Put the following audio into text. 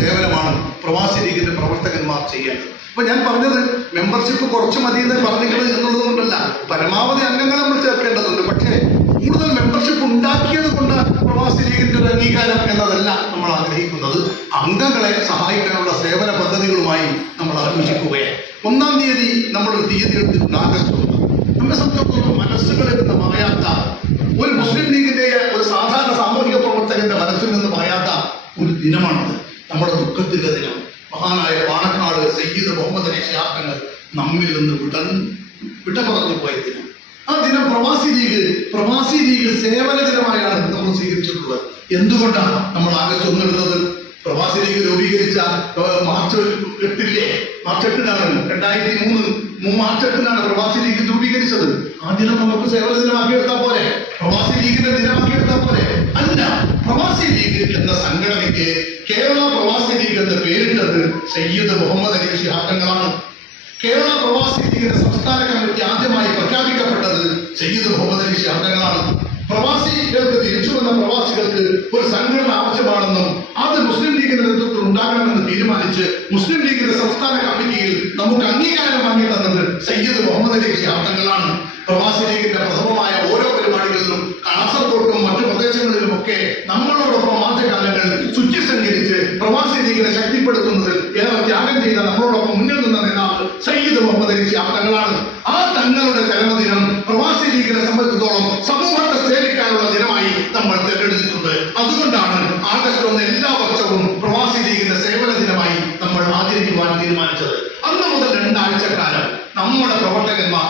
സേവനമാണ് പ്രവാസി ലീഗിന്റെ പ്രവർത്തകന്മാർ ചെയ്യേണ്ടത്. അപ്പൊ ഞാൻ പറഞ്ഞത് മെമ്പർഷിപ്പ് കുറച്ച് മതി എന്ന് പറഞ്ഞിട്ട് എന്നുള്ളത് കൊണ്ടല്ല. പരമാവധി അംഗങ്ങളെ നമ്മൾ ചേർക്കേണ്ടതുണ്ട് പക്ഷേ കൂടുതൽ മെമ്പർഷിപ്പ് ഉണ്ടാക്കിയത് കൊണ്ട് പ്രവാസി ലീഗിന്റെ ഒരു അംഗീകാരം എന്നതല്ല നമ്മൾ ആഗ്രഹിക്കുന്നത്. അംഗങ്ങളെ സഹായിക്കാനുള്ള സേവന പദ്ധതികളുമായി നമ്മൾ ആലോചിക്കുകയാണ്. ഒന്നാം തീയതി നമ്മൾ ഒരു തീയതി എടുത്തിട്ടുണ്ട് ആഗസ്റ്റ് ഒന്ന്. നമ്മെ സംബന്ധിച്ചിടത്തോളം മനസ്സുകളിൽ നിന്ന് പറയാത്ത ഒരു മുസ്ലിം ലീഗിന്റെ ഒരു സാധാരണ സാമൂഹിക പ്രവർത്തകന്റെ മനസ്സിൽ നിന്ന് പറയാത്ത ഒരു ദിനമാണത്. നമ്മുടെ ദുഃഖത്തിന്റെ ദിനം മഹാനായ പാണക്കാട് സയ്യിദ് മുഹമ്മദ് ഷിയാക്കങ്ങൾ നമ്മിൽ നിന്ന് വിട വിട പറഞ്ഞു പോയ ദിനം ആ ദിനം പ്രവാസി ലീഗ് പ്രവാസി ലീഗ് സേവന ദിനമായാണ് നമ്മൾ സ്വീകരിച്ചിട്ടുള്ളത്. എന്തുകൊണ്ടാണ് നമ്മൾ ആകെ ചൊന്നിടുന്നത്? പ്രവാസി ലീഗ് രൂപീകരിച്ച മാർച്ച് എട്ടില്ലേ? മാർച്ച് എട്ടിനാണ്. രണ്ടായിരത്തി മൂന്ന് മാർച്ച് എട്ടിനാണ് പ്രവാസി ലീഗ് രൂപീകരിച്ചത്. ആ ദിനം നമുക്ക് സേവന ദിനമാക്കി എടുത്താൽ പോലെ പ്രവാസി ലീഗിന്റെ ദിനമാക്കി എടുത്താൽ പോലെ അല്ല പ്രവാസി ലീഗ് എന്ന സംഘടനയ്ക്ക് കേരള പ്രവാസി ലീഗ് എന്ന് പേരിട്ടത് സയ്യിദ് മുഹമ്മദ് അലി ഷിഹാക്കങ്ങളാണ് കേരള പ്രവാസി ലീഗിന്റെ സംസ്ഥാന കമ്മിറ്റി ആദ്യമായി പ്രഖ്യാപിക്കപ്പെട്ടത് സയ്യിദ് മുഹമ്മദ് അലി ഷാഹങ്ങളാണ് പ്രവാസികൾക്ക് തിരിച്ചു വന്ന പ്രവാസികൾക്ക് ഒരു സംഘടന ആവശ്യമാണെന്നും അത് മുസ്ലിം ലീഗിന്റെ നേതൃത്വത്തിൽ ഉണ്ടാകണമെന്ന് തീരുമാനിച്ച് മുസ്ലിം ലീഗിന്റെ സംസ്ഥാന കമ്മിറ്റിയിൽ നമുക്ക് അംഗീകാരം വാങ്ങി തന്നത് സയ്യിദ് മുഹമ്മദ് അലി ഷാഹങ്ങളാണ് പ്രവാസി ലീഗിന്റെ പ്രഥമമായ ഓരോ പരിപാടികളിലും കാസർഗോട്ടും മറ്റു പ്രദേശങ്ങളിലും ഒക്കെ ആദ്യകാലങ്ങൾ ലീഗിനെ ശക്തിപ്പെടുത്തുന്നതിൽ ഏറെ ത്യാഗം ചെയ്ത നമ്മളോടൊപ്പം മുന്നിൽ നിന്ന നേതാവ് സയ്യിദ് മുഹമ്മദ് അലി ആ തങ്ങളാണ്. ആ തങ്ങളുടെ ജന്മദിനം പ്രവാസി ലീഗിനെ സംബന്ധിച്ചിടത്തോളം സമൂഹത്തെ സേവിക്കാനുള്ള ദിനമായി നമ്മൾ തെരഞ്ഞെടുത്തിട്ടുണ്ട്. അതുകൊണ്ടാണ് ആഗസ്റ്റ് ഒന്ന് എല്ലാ വർഷവും പ്രവാസി ലീഗിന്റെ സേവന ദിനമായി നമ്മൾ ആചരിക്കുവാൻ തീരുമാനിച്ചത്. അന്ന് മുതൽ രണ്ടാഴ്ചക്കാലം നമ്മുടെ പ്രവർത്തകന്മാർ.